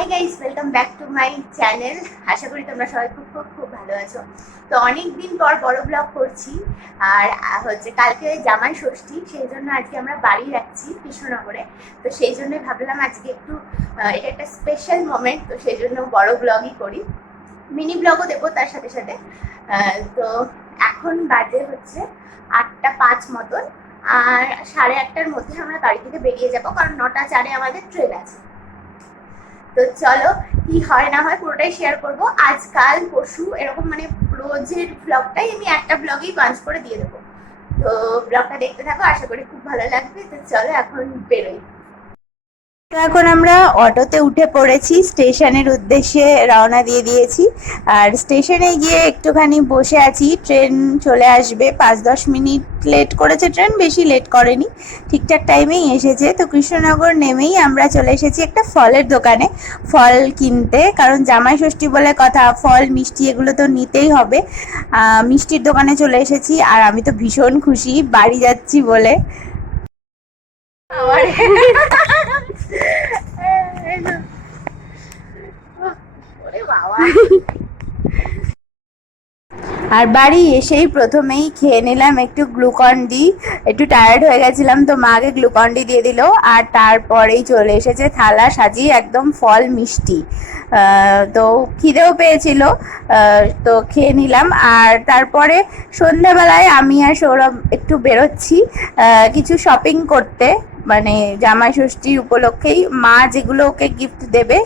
High guys, welcome back to my channel. আশা করি তোমরা সবাই খুব খুব খুব ভালো আছো। তো অনেক দিন পর বড় ব্লগ করছি। আর হচ্ছে কালকে জামাই ষষ্ঠী, সেই জন্য আজকে আমরা বাড়ি যাচ্ছি কৃষ্ণনগরে। তো সেই জন্য ভাবলাম আজকে একটু এটা একটা স্পেশাল মোমেন্ট, তো সেই জন্য বড় ব্লগই করি, মিনি ব্লগও দেবো তার সাথে সাথে। তো এখন বাজে হচ্ছে 8টা 5 মতন। আর 8:30টার মধ্যে আমরা বাড়ি থেকে বেরিয়ে যাব, কারণ 9টা 4-এ আমাদের ট্রেন আছে। তো চলো, কি হয় না হয় পুরোটাই শেয়ার করবো। আজকাল পরশু এরকম মানে রোজের ব্লগটাই আমি একটা ব্লগেই বাঞ্চ করে দিয়ে দেবো। তো ব্লগটা দেখতে থাকো, আশা করি খুব ভালো লাগবে। তো চলো এখন বেরোই। তো এখন আমরা অটোতে উঠে পড়েছি, স্টেশনের উদ্দেশ্যে রওনা দিয়ে দিয়েছি। আর স্টেশনে গিয়ে একটুখানি বসে আছি, ট্রেন চলে আসবে। 5-10 মিনিট লেট করেছে ট্রেন, বেশি লেট করেনি, ঠিকঠাক টাইমেই এসেছে। তো কৃষ্ণনগর নেমেই আমরা চলে এসেছি একটা ফলের দোকানে ফল কিনতে, কারণ জামাই ষষ্ঠী বলে কথা, ফল মিষ্টি এগুলো তো নিতেই হবে। মিষ্টির দোকানে চলে এসেছি, আর আমি তো ভীষণ খুশি বাড়ি যাচ্ছি বলে। আমার ওরে বাবা, আর বাড়ি এসেই প্রথমেই খেয়ে নিলাম একটু গ্লুকন ডি। একটু টায়ার্ড হয়ে গেছিলাম, তো মা আগে গ্লুকন ডি দিয়ে দিল, আর তারপরেই চলে এসেছে থালা সাজিয়ে একদম ফল মিষ্টি। তো খিদেও পেয়েছিল, তো খেয়ে নিলাম। আর তারপরে সন্ধ্যাবেলায় আমি আর সৌরভ একটু বেরোচ্ছি কিছু শপিং করতে, মানে জামাই ষষ্ঠী উপলক্ষেই মা যেগুলো ওকে গিফট দেবে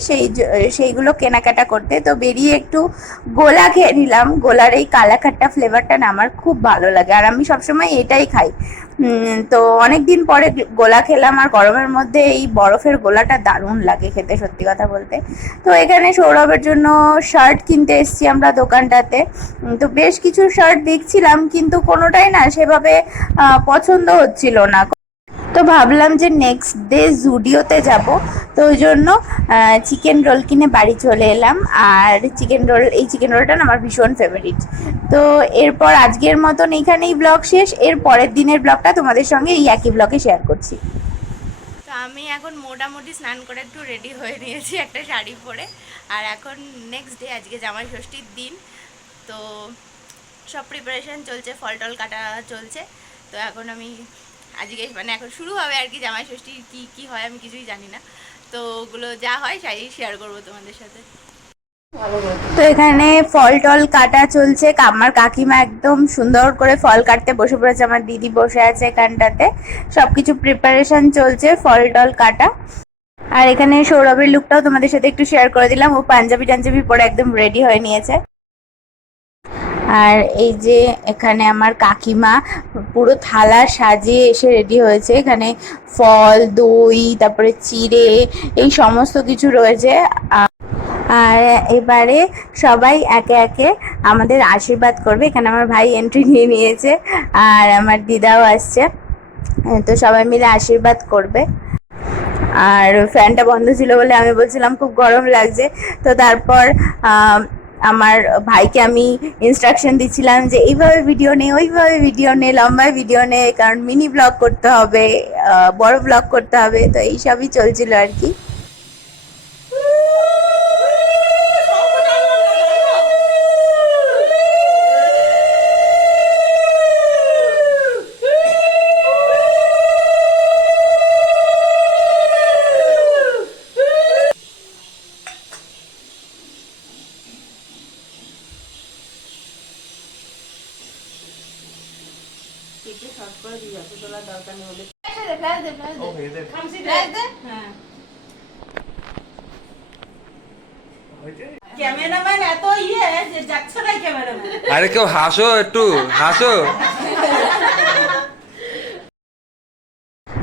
সেইগুলো কেনাকাটা করতে। তো বেরিয়ে একটু গোলা খেয়ে নিলাম। গোলার এই কালাকাট্টা ফ্লেভারটা না আমার খুব ভালো লাগে, আর আমি সবসময় এটাই খাই। তো অনেকদিন পরে গোলা খেলাম, আর গরমের মধ্যে এই বরফের গোলাটা দারুণ লাগে খেতে, সত্যি কথা বলতে। তো এখানে সৌরভের জন্য শার্ট কিনতে এসেছি আমরা দোকানটাতে। তো বেশ কিছু শার্ট দেখছিলাম, কিন্তু কোনোটাই না সেভাবে পছন্দ হচ্ছিল না। তো ভাবলাম যে নেক্সট ডে জুডিওতে যাব, তো ওই জন্য চিকেন রোল কিনে বাড়ি চলে এলাম। আর এই চিকেন রোলটা না আমার ভীষণ ফেভারিট। তো এরপর আজকের মতন এইখানেই ব্লগ শেষ। এর পরের দিনের ব্লগটা তোমাদের সঙ্গে এই একই ব্লগে শেয়ার করছি। তো আমি এখন মোটামুটি স্নান করে একটু রেডি হয়ে নিয়েছি একটা শাড়ি পরে। আর এখন নেক্সট ডে, আজকে জামাই ষষ্ঠীর দিন। তো সব প্রিপারেশন চলছে, ফল টল কাটা চলছে। তো এখন আমি আজকে মানে এখন শুরু হবে আর কি, জামাই ষষ্ঠীর কী কী হয় আমি কিছুই জানি না। তো ওগুলো যা হয় তাই শেয়ার করবো তোমাদের সাথে। তো এখানে ফল টল কাটা চলছে, আমার কাকিমা একদম সুন্দর করে ফল কাটতে বসে পড়েছে, আমার দিদি বসে আছে এখানটাতে। সবকিছু প্রিপারেশন চলছে, ফল টল কাটা। আর এখানে সৌরভের লুকটাও তোমাদের সাথে একটু শেয়ার করে দিলাম, ও পাঞ্জাবি টাঞ্জাবি পরে একদম রেডি হয়ে নিয়েছে। আর এই যে এখানে আমার কাকিমা পুরো থালা সাজিয়ে এসে রেডি হয়েছে। এখানে ফল, দই, তারপরে চিড়ে, এই সমস্ত কিছু রয়েছে। আর এবারে সবাই একে একে আমাদের আশীর্বাদ করবে। এখানে আমার ভাই এন্ট্রি নিয়ে নিয়েছে, আর আমার দিদাও আসছে। তো সবাই মিলে আশীর্বাদ করবে। আর ফ্যানটা বন্ধ ছিল বলে আমি বলছিলাম খুব গরম লাগছে। তো তারপর আমার ভাইকে আমি ইনস্ট্রাকশন দিচ্ছিলাম যে এইভাবে ভিডিও নে, ওইভাবে ভিডিও নে, লম্বায় ভিডিও নে, কারণ মিনি ব্লগ করতে হবে, বড় ব্লগ করতে হবে। তো এইসবই চলছিল আর কি। ক্যামেরাম্যান এত যে যাচ্ছে না ক্যামেরাম্যান। আরে কেউ হাসো, একটু হাসো।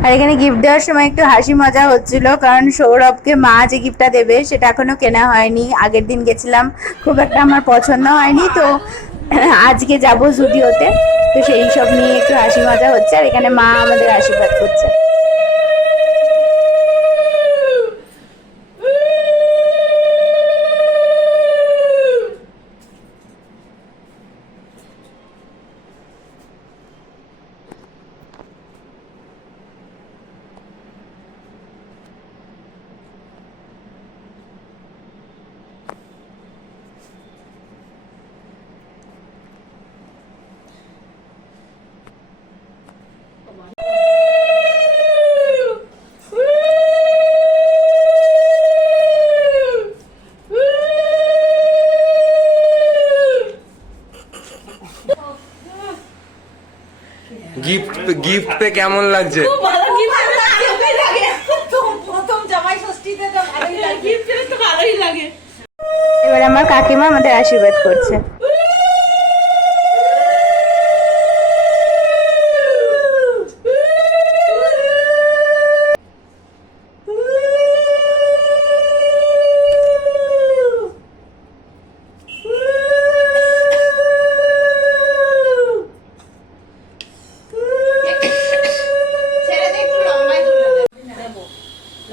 আর এখানে গিফট দেওয়ার সময় একটু হাসি মজা হচ্ছিল, কারণ সৌরভকে মা যে গিফটটা দেবে সেটা এখনো কেনা হয়নি। আগের দিন গেছিলাম, খুব একটা আমার পছন্দ হয়নি। তো আজকে যাব জুডিওতে, তো সেই সব নিয়ে একটু হাসি মজা হচ্ছে। আর এখানে মা আমাদের আশীর্বাদ করছে। গিফট পেয়ে কেমন লাগছে? খুব ভালো ভালোই লাগে। প্রথম জামাই ষষ্ঠীতে তো ভালোই লাগে, গিফট পেলে তো ভালোই লাগে। এবার আমার কাকিমা আমাদের আশীর্বাদ করছে।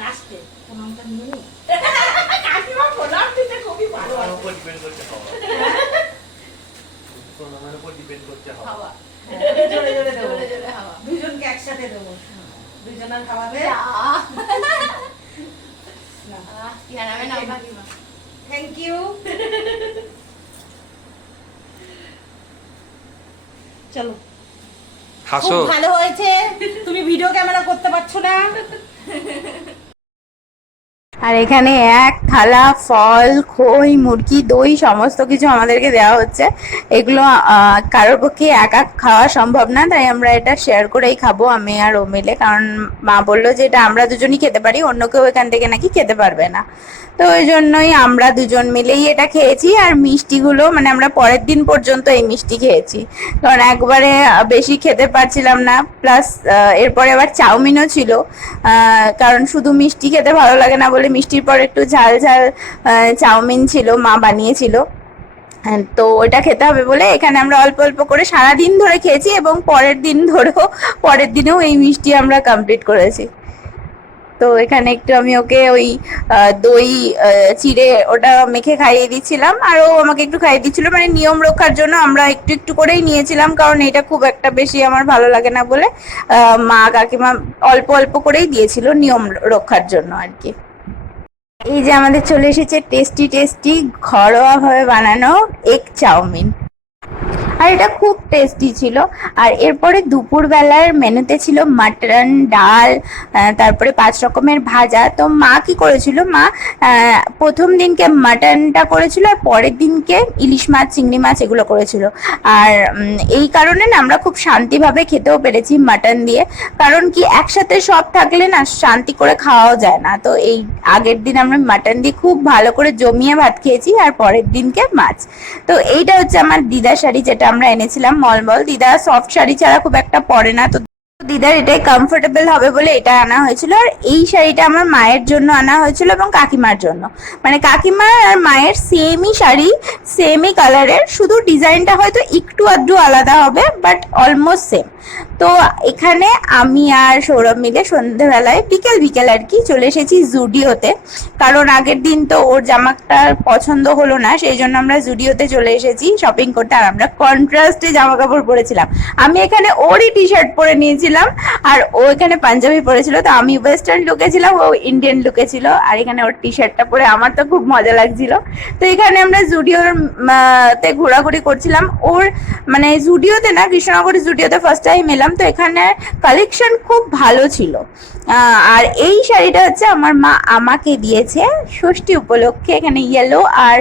লাস্টে প্রণামটা নিয়ে নি। কাকিমা প্রণাম দিতে খুবই ভালো। হাওয়া। জোরে জোরে দেবো। দুজনকে একসাথে দেবো। দুজনের খাওয়াবে। Thank you. চলো। হাসো। খুব ভালো হয়েছে। তুমি ভিডিও ক্যামেরা করতে পারছো না। আর এখানে এক থালা ফল, খই, মুরগি, দই সমস্ত কিছু আমাদেরকে দেওয়া হচ্ছে। এগুলো কারোর পক্ষে একা খাওয়া সম্ভব না, তাই আমরা এটা শেয়ার করেই খাবো, আমি আর ও মিলে। কারণ মা বললো যে এটা আমরা দুজনই খেতে পারি, অন্য কেউ এখান থেকে নাকি খেতে পারবে না। তো ওই জন্যই আমরা দুজন মিলেই এটা খেয়েছি। আর মিষ্টিগুলো মানে আমরা পরের দিন পর্যন্ত এই মিষ্টি খেয়েছি, কারণ একবারে বেশি খেতে পারছিলাম না। প্লাস এরপরে আবার চাউমিনও ছিল, কারণ শুধু মিষ্টি খেতে ভালো লাগে না বলে মিষ্টির পর একটু ঝাল ঝাল চাউমিন ছিল, মা বানিয়েছিল। তো ওটা খেতে হবে বলে এখানে আমরা অল্প অল্প করে সারাদিন ধরে খেয়েছি, এবং পরের দিনেও এই মিষ্টি আমরা কমপ্লিট করেছি। তো এখানে একটু আমি ওকে ওই দই চিড়ে ওটা মেখে খাইয়ে দিচ্ছিলাম, আর ও আমাকে একটু খাইয়ে দিচ্ছিল, মানে নিয়ম রক্ষার জন্য আমরা একটু একটু করেই নিয়েছিলাম, কারণ এটা খুব একটা বেশি আমার ভালো লাগে না বলে মা কাকিমা অল্প অল্প করেই দিয়েছিল নিয়ম রক্ষার জন্য আর কি। এই যে আমাদের চলে এসেছে টেস্টি টেস্টি ঘরোয়াভাবে বানানো এগ চাউমিন, আর এটা খুব টেস্টি ছিল। আর এরপরে দুপুরবেলার মেনুতে ছিল মাটন, ডাল, তারপরে 5 রকমের ভাজা। তো মা কি করেছিল, মা প্রথম দিনকে মাটনটা করেছিল, আর পরের দিনকে ইলিশ মাছ, চিংড়ি মাছ এগুলো করেছিল। আর এই কারণে না আমরা খুব শান্তিভাবে খেতেও পেরেছি মাটন দিয়ে, কারণ কি একসাথে সব থাকলে না শান্তি করে খাওয়াও যায় না। তো এই আগের দিন আমরা মাটন দিয়ে খুব ভালো করে জমিয়ে ভাত খেয়েছি, আর পরের দিনকে মাছ। তো এইটা হচ্ছে আমার দিদার শাড়ি, যেটা আমরা এনেছিলাম মলমল। দিদা সফট শাড়ি ছাড়া খুব একটা পরে না, তো দিদার এটাই কমফোর্টেবল হবে বলে এটা আনা হয়েছিল। আর এই শাড়িটা আমার মায়ের জন্য আনা হয়েছিল এবং কাকিমার জন্য, মানে কাকিমার আর মায়ের সেমই শাড়ি, সেমই কালারের, শুধু ডিজাইনটা হয়তো একটু আধটু আলাদা হবে, বাট অলমোস্ট সেম। তো এখানে আমি আর সৌরভ মিলে সন্ধ্যেবেলায় বিকেল আর কি চলে এসেছি জুডিওতে, কারণ আগের দিন তো ওর জামাটা পছন্দ হলো না, সেই জন্য আমরা জুডিওতে চলে এসেছি শপিং করতে। আর আমরা কন্ট্রাস্টে জামা কাপড় পরেছিলাম, আমি এখানে ওরই টি শার্ট পরে নিয়েছিলাম, আর ও এখানে পাঞ্জাবি পরেছিল। তো আমি ওয়েস্টার্ন লুকে ছিলাম, ও ইন্ডিয়ান লুকে ছিল, আর এখানে ওর টি শার্টটা পরে আমার তো খুব মজা লাগছিল। তো এখানে আমরা জুডিওর তে ঘোরাঘুরি করছিলাম, ওর মানে জুডিওতে না, কৃষ্ণনগরের জুডিওতে ফার্স্ট টাইম এলাম। তো এখানে কালেকশন খুব ভালো ছিল। আর এই শাড়িটা হচ্ছে আমার মা আমাকে দিয়েছে ষষ্ঠী উপলক্ষে, এখানে ইয়েলো আর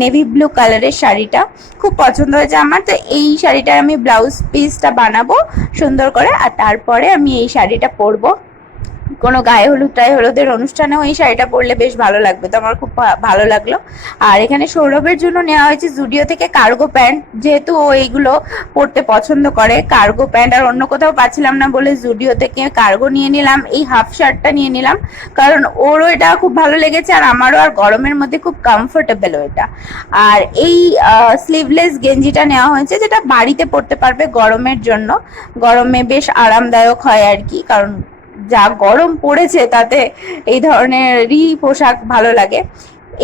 নেভি ব্লু কালারের শাড়িটা খুব পছন্দ হয়েছে আমার। তো এই শাড়িটার আমি ব্লাউজ পিসটা বানাবো সুন্দর করে, আর তারপরে আমি এই শাড়িটা পরবো কোনো গায়ে হলুদের অনুষ্ঠানেও এই শাড়িটা পরলে বেশ ভালো লাগবে। তো আমার খুব ভালো লাগলো। আর এখানে সৌরভের জন্য নেওয়া হয়েছে জুডিও থেকে কার্গো প্যান্ট, যেহেতু ও এইগুলো পরতে পছন্দ করে, কার্গো প্যান্ট। আর অন্য কোথাও পাচ্ছিলাম না বলে জুডিও থেকে কার্গো নিয়ে নিলাম, এই হাফ শার্টটা নিয়ে নিলাম, কারণ ওরও এটা খুব ভালো লেগেছে, আর আমারও, আর গরমের মধ্যে খুব কমফোর্টেবল এটা। আর এই স্লিভলেস গেঞ্জিটা নেওয়া হয়েছে, যেটা বাড়িতে পরতে পারবে গরমের জন্য, গরমে বেশ আরামদায়ক হয় আর কি, কারণ যা গরম পড়েছে তাতে এই ধরনেরই পোশাক ভালো লাগে।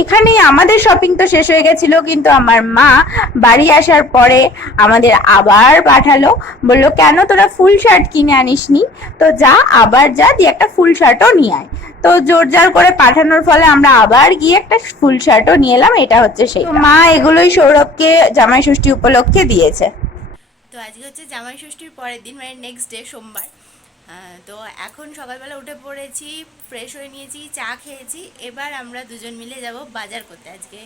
এখানেই আমাদের শপিং তো শেষ হয়ে গেছিল, কিন্তু আমার মা বাড়ি আসার পরে আমাদের আবার পাঠালো, বললো কেন তোরা ফুল শার্ট কিনে আনিসনি, তো আবার যা দিয়ে একটা ফুল শার্টও নিয়ে আয়। তো জোরজার করে পাঠানোর ফলে আমরা আবার গিয়ে একটা ফুল শার্টও নিয়ে এলাম। এটা হচ্ছে সেই মা এগুলোই সৌরভকে জামাই ষষ্ঠী উপলক্ষে দিয়েছে। তো আজকে হচ্ছে জামাই ষষ্ঠীর পরের দিন, মানে নেক্সট ডে সোমবার। তো এখন সকালবেলা উঠে পড়েছি, ফ্রেশ হয়ে নিয়েছি, চা খেয়েছি। এবার আমরা দুজন মিলে যাব বাজার করতে। আজকে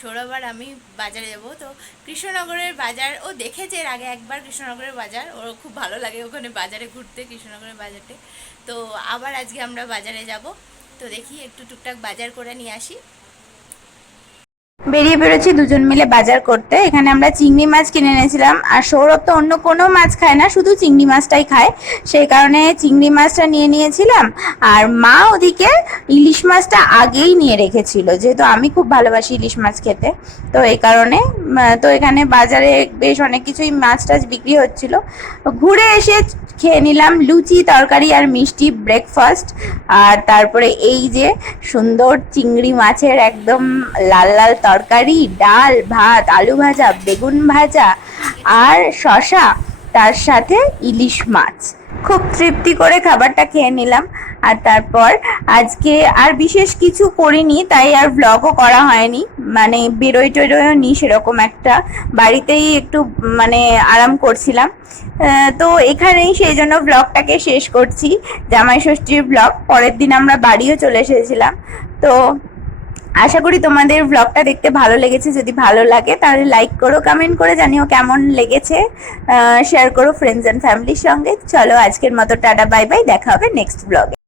সৌরভ আর আমি বাজারে যাব। তো কৃষ্ণনগরের বাজার ও দেখেছে এর আগে একবার, কৃষ্ণনগরের বাজার ওর খুব ভালো লাগে ওখানে বাজারে ঘুরতে, কৃষ্ণনগরের বাজারতে। তো আবার আজকে আমরা বাজারে যাব। তো দেখি একটু টুকটাক বাজার করে নিয়ে আসি। বেরিয়ে বেরোচ্ছি দুজন মিলে বাজার করতে। এখানে আমরা চিংড়ি মাছ কিনে এনেছিলাম, আর সৌরভ তো অন্য কোনো মাছ খায় না, শুধু চিংড়ি মাছটাই খায়, সেই কারণে চিংড়ি মাছটা নিয়ে নিয়েছিলাম। আর মা ওদিকে ইলিশ মাছটা আগেই নিয়ে রেখেছিল, যেহেতু আমি খুব ভালোবাসি ইলিশ মাছ খেতে, তো এই কারণে তো এখানে বাজারে বেশ অনেক কিছুই মাছ টাছ বিক্রি হচ্ছিল। ঘুরে এসে খেয়ে নিলাম লুচি, তরকারি আর মিষ্টি ব্রেকফাস্ট। আর তারপরে এই যে সুন্দর চিংড়ি মাছের একদম লাল লাল তরকারি, ডাল, ভাত, আলু ভাজা, বেগুন ভাজা আর শসা, তার সাথে ইলিশ মাছ। খুব তৃপ্তি করে খাবারটা খেয়ে নিলাম। আর তারপর আজকে আর বিশেষ কিছু করিনি, তাই আর ভ্লগও করা হয়নি, মানে বেরোই টেরোয়ও নি সেরকম একটা, বাড়িতেই একটু মানে আরাম করছিলাম। তো এখানেই সেই জন্য ভ্লগটাকে শেষ করছি, জামাই ষষ্ঠীর ভ্লগ। পরের দিন আমরা বাড়িও চলে এসেছিলাম। তো আশা করি তোমাদের ভ্লগটা দেখতে ভালো লেগেছে। যদি ভালো লাগে তাহলে লাইক করো, কমেন্ট করে জানিও কেমন লেগেছে, শেয়ার করো ফ্রেন্ডস অ্যান্ড ফ্যামিলির সঙ্গে। চলো আজকের মতো টাটা বাই বাই, দেখা হবে নেক্সট ব্লগে।